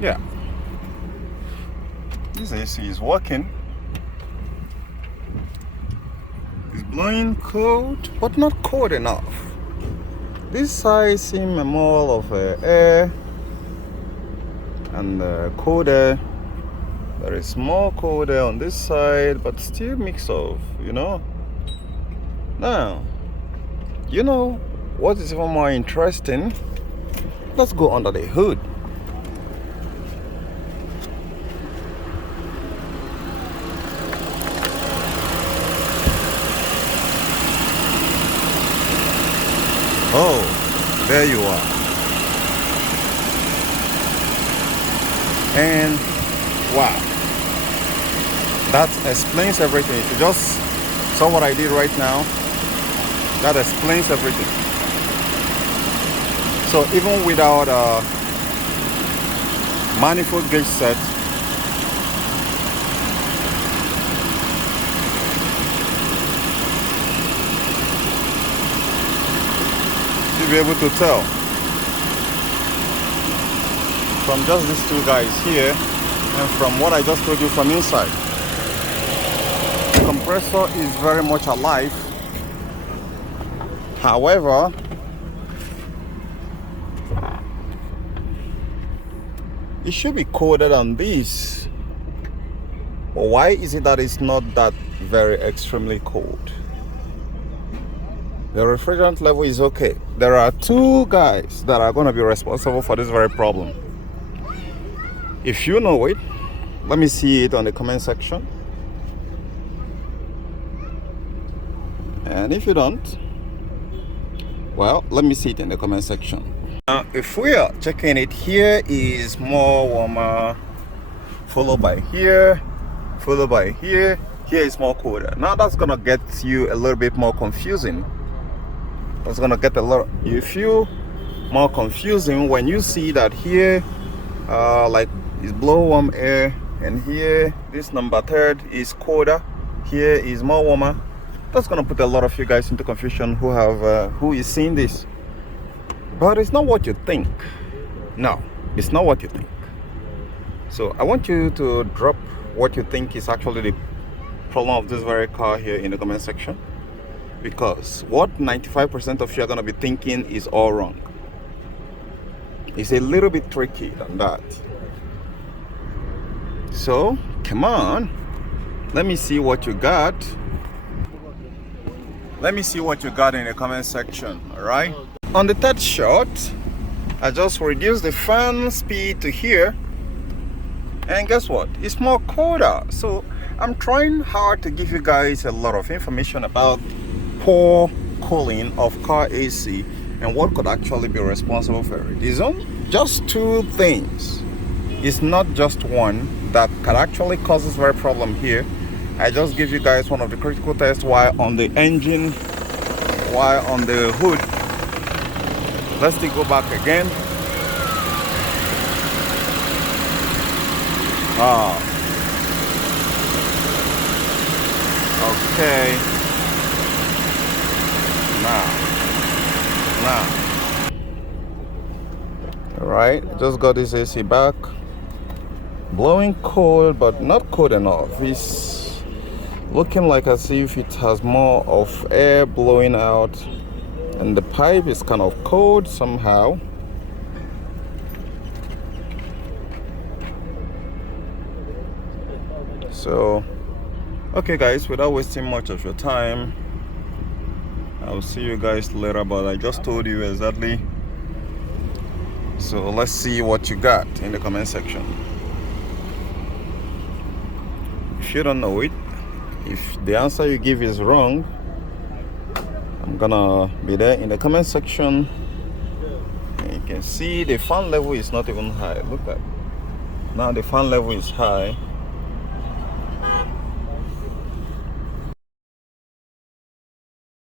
Yeah, this AC is working. It's blowing cold, but not cold enough. This side seems more of air and cold air. There is more cold air on this side, but still mix of, Now, what is even more interesting? Let's go under the hood. Oh, there you are. And wow, that explains everything. If you just saw what I did right now, that explains everything. So even without a manifold gauge set, you'll be able to tell from just these two guys here and from what I just told you from inside. The compressor is very much alive. However, it should be colder than this. But why is it that it's not that very extremely cold? The refrigerant level is okay. There are two guys that are going to be responsible for this very problem. If you know it, let me see it on the comment section. And if you don't, well, let me see it in the comment section. Now, if we are checking it, here is more warmer, followed by here, followed by here. Here is more colder. Now that's gonna get you a little bit more confusing. That's gonna get you feel more confusing when you see that here, like is blow warm air, and here this number third is colder. Here is more warmer. That's gonna put a lot of you guys into confusion who is seeing this. But it's not what you think. No, it's not what you think. So I want you to drop what you think is actually the problem of this very car here in the comment section, because what 95% of you are going to be thinking is all wrong. It's a little bit tricky than that. So come on, let me see what you got. Let me see what you got in the comment section. All right, on the third shot, I just reduced the fan speed to here, and guess what, it's more colder. So I'm trying hard to give you guys a lot of information about poor cooling of car AC and what could actually be responsible for it. It's just two things. It's not just one that can actually cause this very problem here. I just give you guys one of the critical tests while on the engine, while on the hood. Let's go back again. Okay. Now. All right, just got this AC back. Blowing cold, but not cold enough. It's looking like as if it has more of air blowing out, and the pipe is kind of cold somehow. So, okay guys, without wasting much of your time, I'll see you guys later, but I just told you exactly. So let's see what you got in the comment section. If you don't know it, if the answer you give is wrong, I'm gonna be there in the comment section. And you can see the fan level is not even high. Look at now, the fan level is high.